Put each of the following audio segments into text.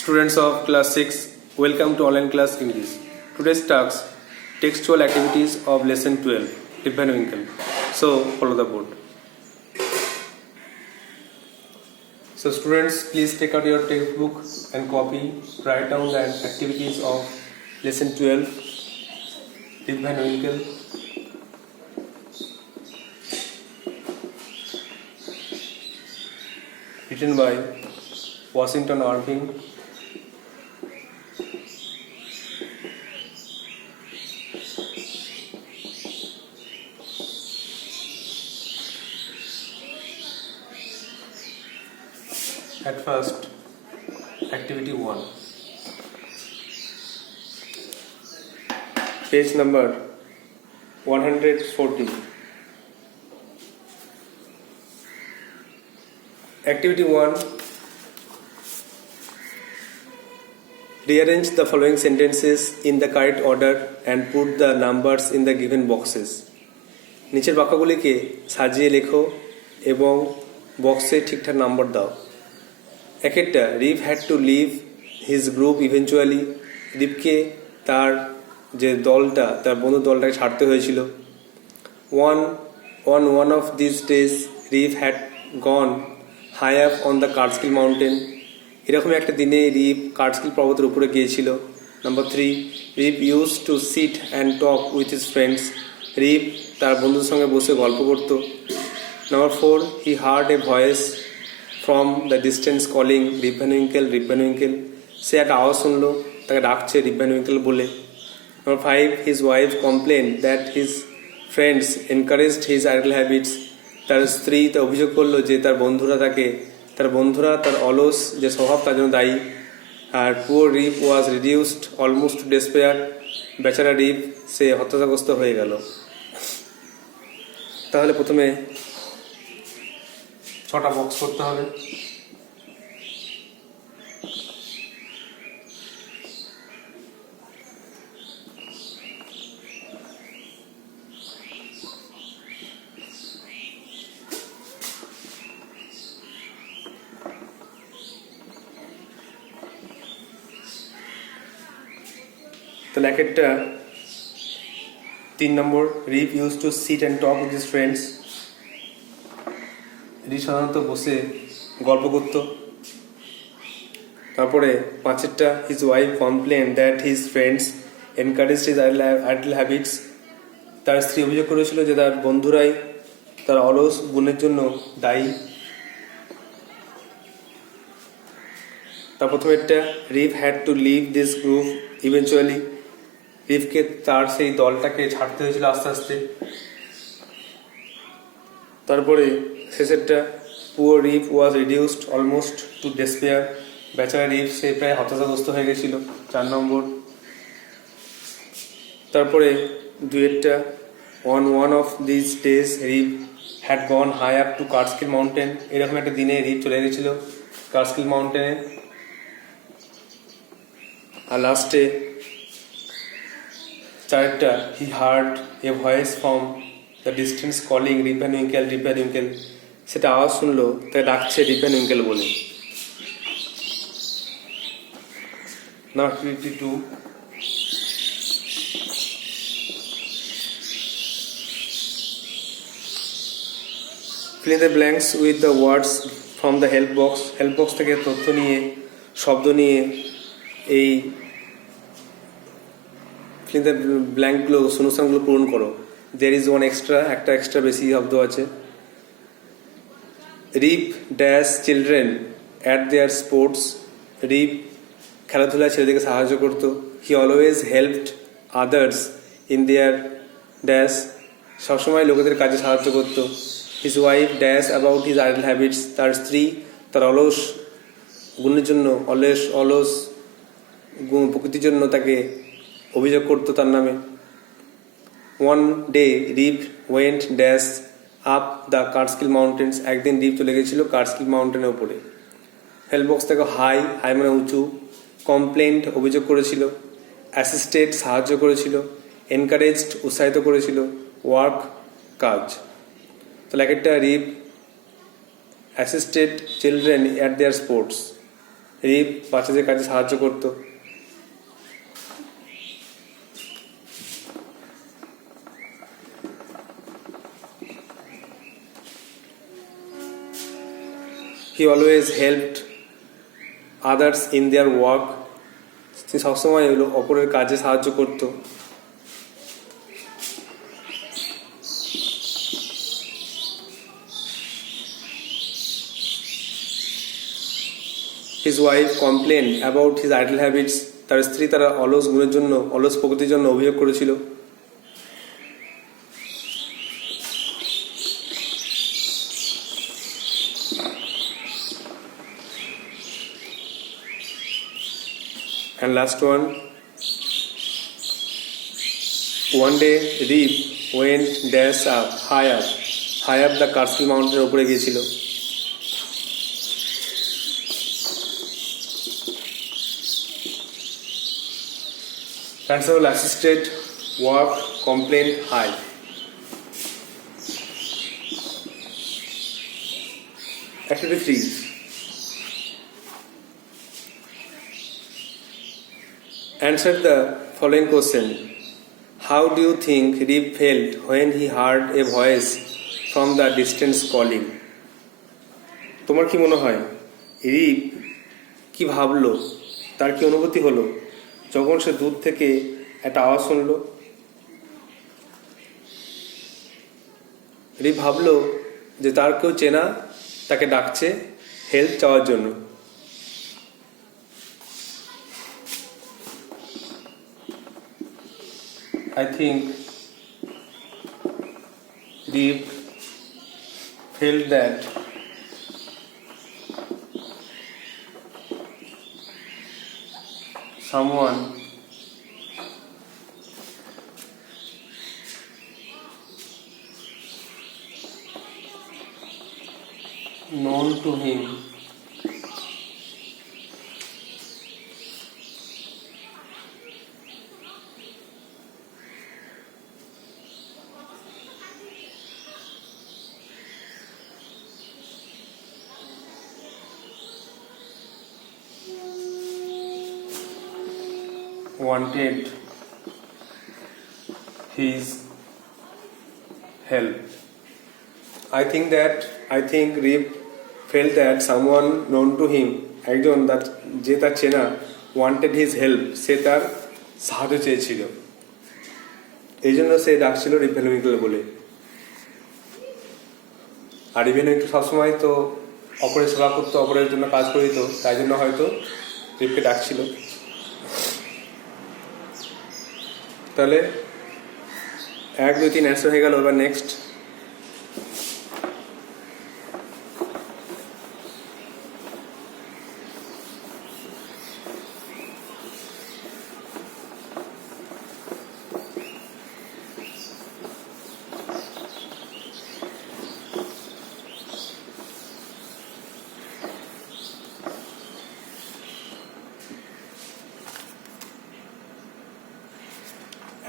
Students of class 6, welcome to online class English. Today's task, textual activities of lesson 12, Rip Van Winkle. So, follow the board. So, students, please take out your textbook and copy, write down the activities of lesson 12, Rip Van Winkle. Written by Washington Irving. At first, activity 1, page number 140. Activity 1, rearrange the following sentences in the correct order and put the numbers in the given boxes. নিচের বাক্যগুলিকে সাজিয়ে লেখো এবং বক্সে ঠিকঠাক number দাও। একটা, Rip had to leave his group eventually. রিপকে তার যে দলটা, তার বন্ধু দলটাকে ছাড়তে হয়েছিল। One of this days Rip had gone high up on the Catskill mountain. এরকম একটা দিনে রিপ কার্টস্কিল পর্বতের উপরে গিয়েছিল। Number 3, Rip use to sit and talk with his friends. Rip তার বন্ধুদের সঙ্গে বসে গল্প করত। Number 4, he heard a voice from the distance calling rib Van Winkle, Rip Van Winkle. সে একটা আওয়াজ শুনলো, তাকে ডাকছে রিপ ভ্যান উইঙ্কেল বলে। Number 5, his wife complain that his friends encouraged his idle habits. তার স্ত্রী তা অভিযোগ করলো যে তার বন্ধুরা তার অলস যে স্বভাব তার জন্য দায়ী। আর poor Rip was reduced almost to despair. বেচারা রিপ সে হতাশাগ্রস্ত হয়ে গেল। তাহলে প্রথমে 6টা বক্স করতে হবে। তাহলে একটা 3 number, Rip use to sit and talk with his friends. Rip সাধারণত বসে গল্প করত। তারপরে 5টা, his wife complain that his friends encouraged his idle habits. তার স্ত্রী অভিযোগ করেছিল যে তার বন্ধুরাই তার অলস গুণের জন্য দায়ী। তার প্রথমেরটা, Rip had to leave this group eventually. রিপকে তার সেই দলটাকে ছাড়তে হয়েছিল আস্তে আস্তে। তারপরে শেষেরটা, poor Rip was reduced almost to despair. বেচারা রিপ সে প্রায় হতাশাগ্রস্ত হয়ে গেছিল, 4 নম্বর। তারপরে 2টা, one of this days Rip had gone high up to Catskill mountain. এরকম একটা দিনে রিপ চলে গেছিল কার্টস্কিল মাউন্টেনে। আর লাস্টে 4টা, হি heard a voice from the distance calling rib Van Winkle, Rip Van Winkel. সেটা আওয়াজ শুনলো, তাকে ডাকছে রিপ ভ্যান উইঙ্কেল বলে। Now 52, fill in the blanks with the words from the help box. Help box থেকে তথ্য নিয়ে, শব্দ নিয়ে এই fill in the ব্ল্যাঙ্কগুলো, শূন্যস্থানগুলো পূরণ করো। there is one extra, একটা এক্সট্রা বেশি শব্দ আছে। Rip dash children at their sports. Rip খেলাধুলায় ছেলেদেরকে সাহায্য করতো। He always helped others in their dash, সবসময় লোকেদের কাজে সাহায্য করতো। His wife dash about his idle habits. তার স্ত্রী তার অলস গুণের জন্য, অলস প্রকৃতির জন্য তাকে অভিযোগ করতো তার নামে। One day Rip went dash up the Catskill mountains. একদিন রিপ চলে গেছিল কার্টস্কিল মাউন্টেনের উপরে। হেল্প বক্স থেকে হাই মানে উঁচু। কমপ্লেন্ট অভিযোগ করেছিল। অ্যাসিস্টেড সাহায্য করেছিল। এনকারেজড উৎসাহিত করেছিল। ওয়ার্ক কাজ। তাহলে একটা রিপ assisted children at their sports. রিপ বাচ্চাদের কাজে সাহায্য করত। He always helped others in their work. তিনি সবসময় অপরের কাজে সাহায্য করত। His wife complained about his idle habits. তার স্ত্রী তার অলস গুণের জন্য, অলস প্রকৃতির জন্য অভিযোগ করেছিল। And last one day Rip went dash up, high up the Catskill Mountain উপরে গিয়েছিল। Constable assisted work complained high. Activity 3. Answer the following question. How do you think Rip felt when he heard a voice from the distance calling? তোমার কি মনে হয় রিপ কি ভাবলো, তার কি অনুভূতি হলো যখন সে দূর থেকে একটা আওয়াজ শুনল? রিপ ভাবলো যে তার কেউ চেনা তাকে ডাকছে হেল্প চাওয়ার জন্য। I think Rip felt that someone known to him wanted his help. I think Rip felt that someone known to him, একজন যে তার চেনা, wanted his help, সে তার সাহায্য চেয়েছিল, এই জন্য সে ডাকছিল রিপ ভ্যান উইঙ্কল বলে। আর রিপ ভ্যান উইঙ্কল সবসময় তো অপরের সেবা করতো, অপরের জন্য কাজ করে দিত, তাই জন্য হয়তো রিপকে ডাকছিল। তাহলে 1, 2, 3 অ্যান্সার হয়ে গেল। এবার next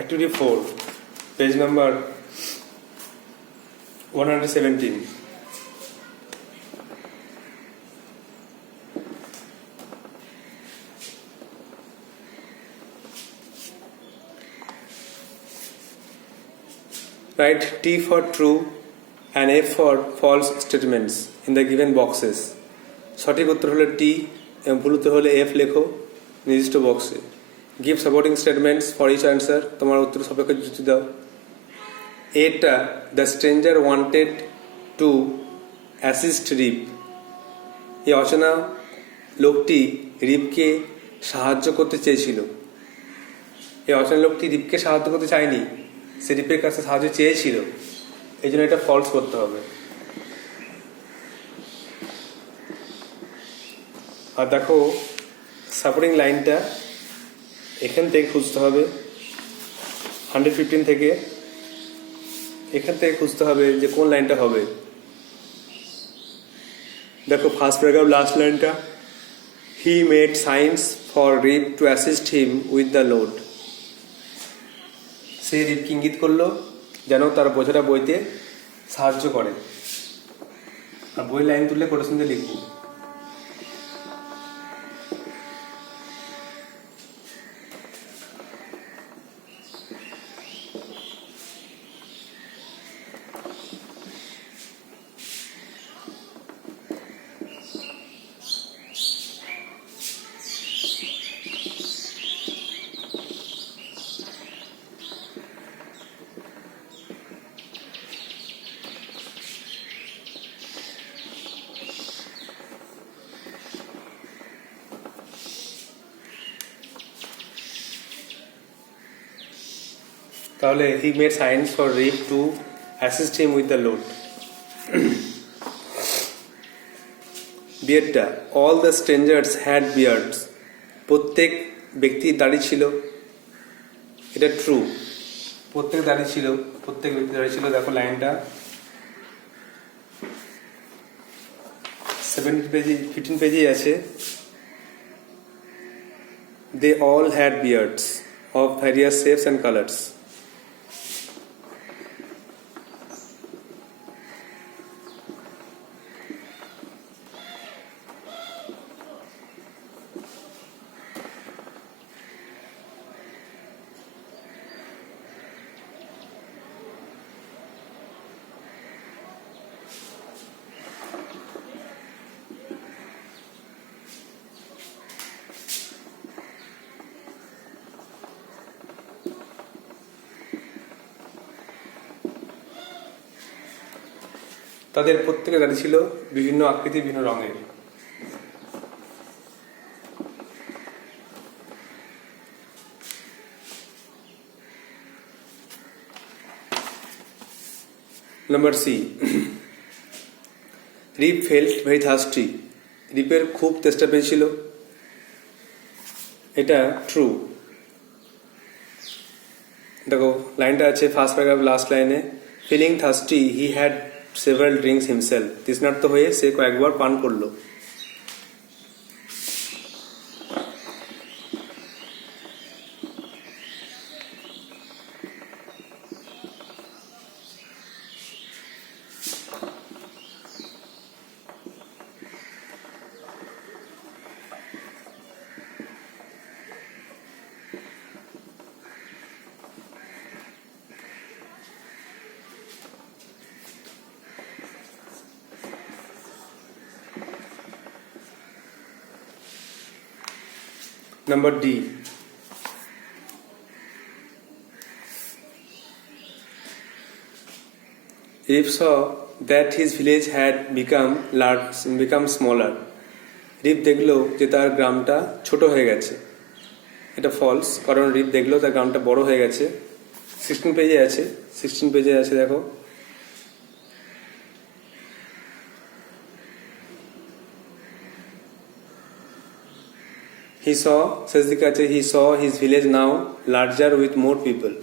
Activity 4, page number 117. Write T for true and F for false statements in the given boxes. সঠিক উত্তর হলো T এবং ভুল উত্তর হলে F লেখো নির্দিষ্ট বক্সে। Give supporting statements for each answer. তোমার উত্তর সপক্ষে যুক্তি দাও। এটা the stranger wanted to assist Rip. এই অচেনা লোকটি রিপকে সাহায্য করতে চেয়েছিল। এই অচেনা লোকটি রিপকে সাহায্য করতে চায়নি, সে রিপের কাছে সাহায্য চেয়েছিল, এই জন্য এটা ফলস করতে হবে। আর দেখো সাপোর্টিং লাইনটা এখান থেকে খুঁজতে হবে, 115 থেকে এখান থেকে খুঁজতে হবে যে কোন লাইনটা হবে। দেখো ফার্স্ট প্যারাগ্রাফ লাস্ট লাইনটা, he made signs for Rip to assist him with the load. সে রিপকে ইঙ্গিত করলো যেন তার বোঝাটা বইতে সাহায্য করে। আর বই লাইন তুললে কোটেশন দিয়ে লিখবো। তাহলে he made signs for Reef to assist him with the load. বিয়ারটা all the strangers had beards. প্রত্যেক ব্যক্তির দাড়ি ছিল, এটা ট্রু। প্রত্যেক ব্যক্তি দাড়ি ছিল। দেখো লাইনটা 15 পেজেই আছে। They all had beards of various shapes and colors. তাদের প্রত্যেকের দাড়ি ছিল বিভিন্ন আকৃতি, বিভিন্ন রঙের। Number C, Rip felt very thirsty. রিপের খুব তেষ্টা পেয়েছিল, এটা ট্রু। দেখো লাইনটা আছে ফার্স্ট প্যারাগ্রাফ লাস্ট লাইনে, feeling thirsty he had several drinks himself. তৃষ্ণার্ত হয়ে সে কয়েকবার পান করলো। Number D, Reef saw that his village had become smaller. রিপ দেখলো যে তার গ্রামটা ছোট হয়ে গেছে, এটা ফলস, কারণ রিপ দেখলো তার গ্রামটা বড় হয়ে গেছে। 16 পেজে আছে দেখো, he saw his village now larger with more people.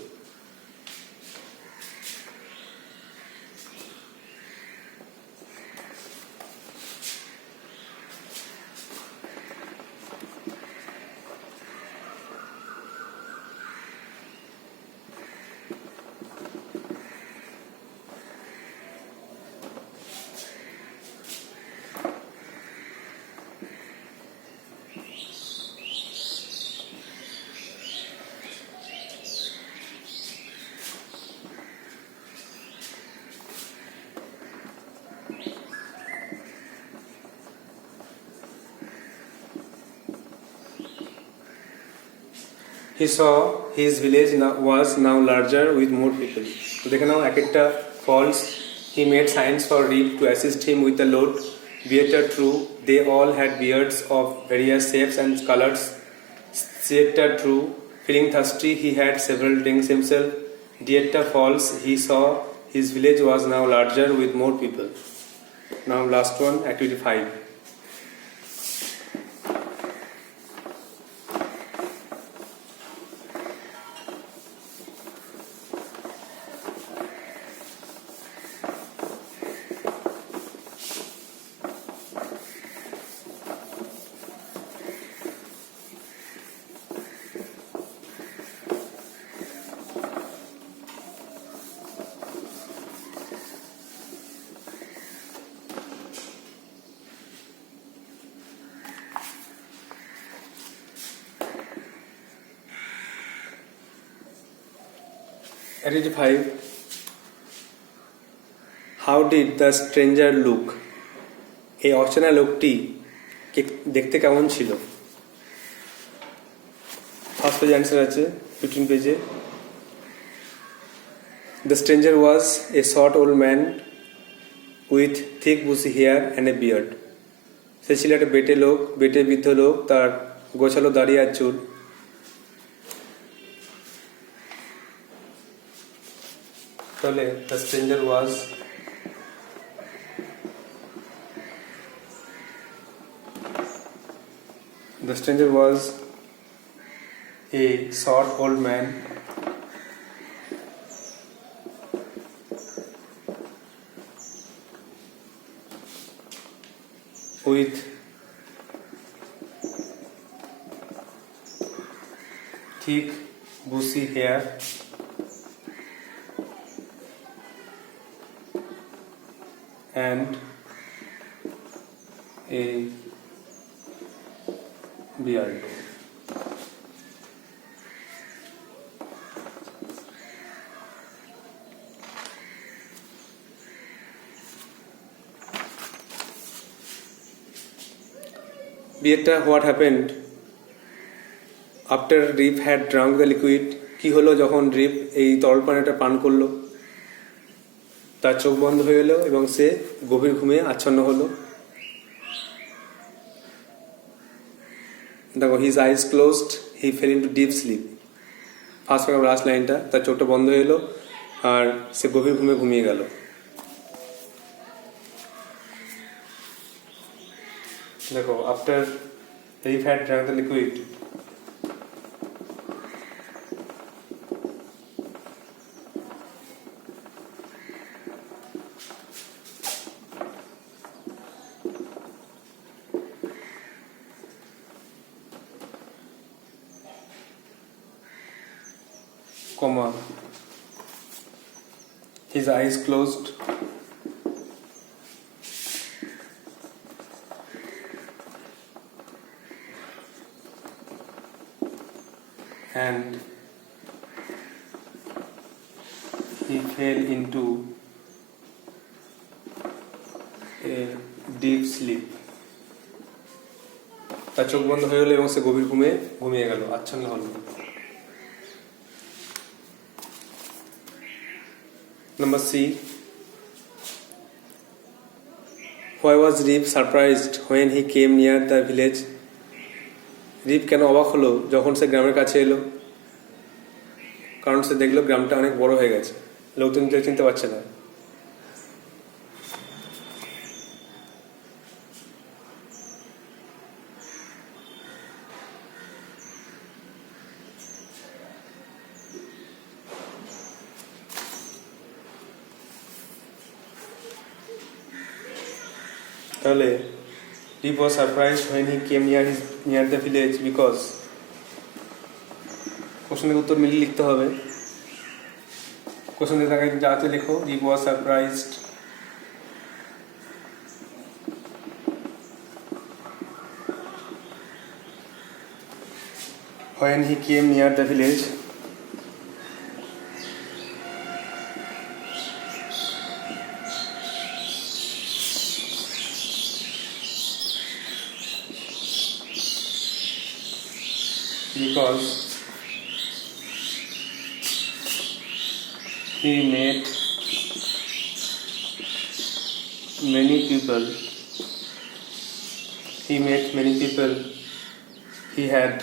He saw his village was now larger with more people. তো দেখে নাও এক একটা false. He made signs for Reef to assist him with the load. Beata true, they all had beards of various shapes and colors. Sieta true, feeling thirsty he had several drinks himself. Dieta false, he saw his village was now larger with more people. Now last one, activity 5. Activity 5. How did the stranger look? এই অচেনা লোকটি দেখতে কেমন ছিল? ফার্স্ট পেজে অ্যান্সার আছে 15 পেজে। The stranger was a short old man with thick bushy hair and a beard. সে ছিল একটা বেটে বৃদ্ধ লোক, তার গোছালো দাড়ি আর চুল। তাহলে the stranger was a short old man with thick bushy hair and a beard. বিয়েটা what happened after Rip had drunk the liquid. কি হলো যখন রিপ এই তরল পানিটা পান করলো? তার চোখ বন্ধ হয়ে এলো এবং সে গভীর ঘুমে আচ্ছন্ন হলো। দেখো, his eyes closed he fell into deep sleep. First paragraph last লাইনটা, তার চোখটা বন্ধ হয়ে এলো আর সে গভীর ঘুমে ঘুমিয়ে গেল। দেখো, after Rip had drunk the liquid, comma, his eyes closed and he fell into a deep sleep. তার চোখ বন্ধ হয়ে গেল এবং সে গভীর ঘুমে ঘুমিয়ে গেল, আচ্ছন্ন হলো। Number C. Why was Reep surprised when he came near the village? রিপ কেন অবাক হলো যখন সে গ্রামের কাছে এলো? কারণ সে দেখলো গ্রামটা অনেক বড় হয়ে গেছে, লোকজন চিনতে পারছে না। তাহলে Reep was surprised when he came near the village because কোশ্চেনের উত্তর মিলিয়ে লিখতে হবে। কোশ্চেনের জায়গায় যাতে লেখো Reep was surprised when he came near the village because he met many people. He had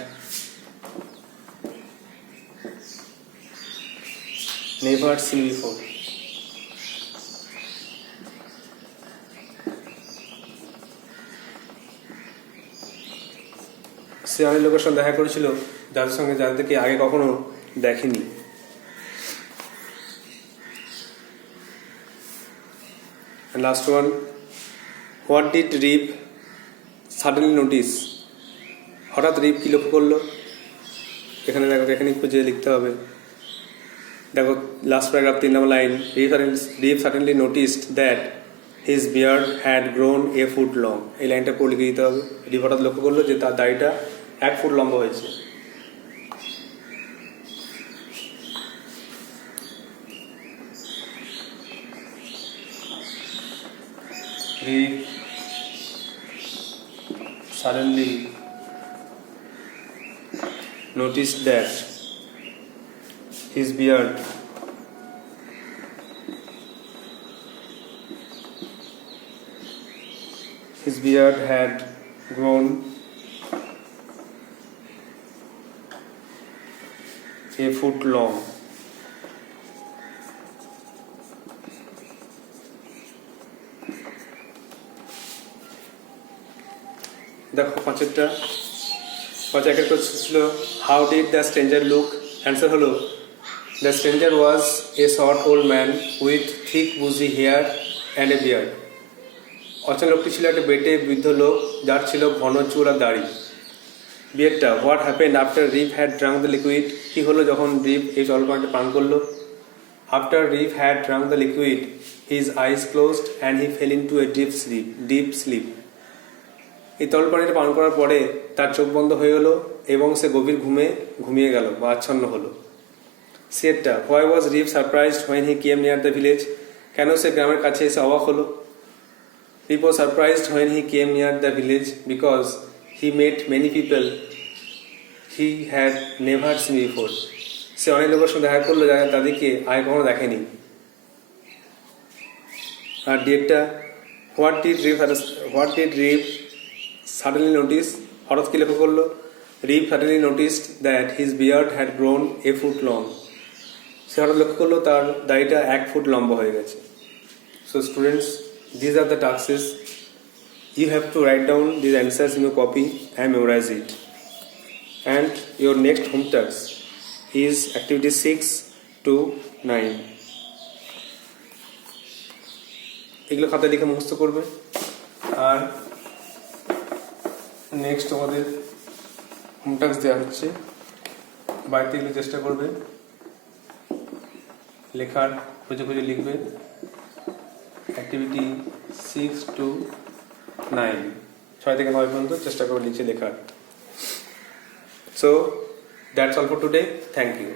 never seen before. সে অনেক লোকের সঙ্গে দেখা করেছিল যাদেরকে আগে কখনো দেখেনি। Last one, what did Rip suddenly notice? হঠাৎ রিপ কি লক্ষ্য করলো? এখানে দেখো, এখানে খুঁজে লিখতে হবে। দেখো, লাস্ট প্যারাগ্রাফ 3 নম্বর line, Rip suddenly noticed that his beard had grown a foot long। এই লাইনটা পড়ে লিখে দিতে হবে। রিপ হঠাৎ লক্ষ্য করলো যে তার দাড়িটা 1 ফুট লম্বা হয়েছে। Reep suddenly noticed that his beard had grown a foot long. দেখো পাঁচেরটা পাঁচ একের কোশ্চেন ছিল how did the stranger look. Answer হলো the stranger was a short old man with thick bushy hair and a beard. অচেনা লোকটি ছিল একটা বেটে বৃদ্ধ লোক যার ছিল ঘন চুল আর দাড়ি। বিয়েরটা what happened after Rip had drunk the liquid. কী হলো যখন রিপ এই জলপানটা পান করলো। After Rip had drunk the liquid his eyes closed and he fell in to a deep sleep. এই তরল পানিটা পান করার পরে তার চোখ বন্ধ হয়ে গেলো এবং সে গভীর ঘুমিয়ে গেল বা আচ্ছন্ন হলো। সিয়েরটা why was Rip surprised when he came near the village. কেন সে গ্রামের কাছে এসে অবাক হলো। Rip was surprised when he came near the village because he met many people he had never seen before. সে অনেক লোকের সঙ্গে দেখা করলো যারা তাদেরকে আগে কখনো দেখেনি। আর ডিয়েরটা what did Rip suddenly noticed, হঠাৎ কি লক্ষ্য করলো। রিপ suddenly noticed that his beard had grown a foot long. সে হঠাৎ লক্ষ্য করলো তার দাড়িটা 1 ফুট লম্বা হয়ে গেছে। So students, these are the tasks. You have to write down these answers in your copy and memorize it. And your next home task is activity 6 to 9. এগুলো খাতায় লিখে মুখস্থ করবে। আর নেক্সট আমাদের হোম টাস্ক দেওয়া হচ্ছে, বাড়িতে এগুলো চেষ্টা করবে, লেখার খুঁজে লিখবে। অ্যাক্টিভিটি 6 to 9, 6 থেকে 9 পর্যন্ত চেষ্টা করবে নিচে লেখার। So that's all for today. Thank you.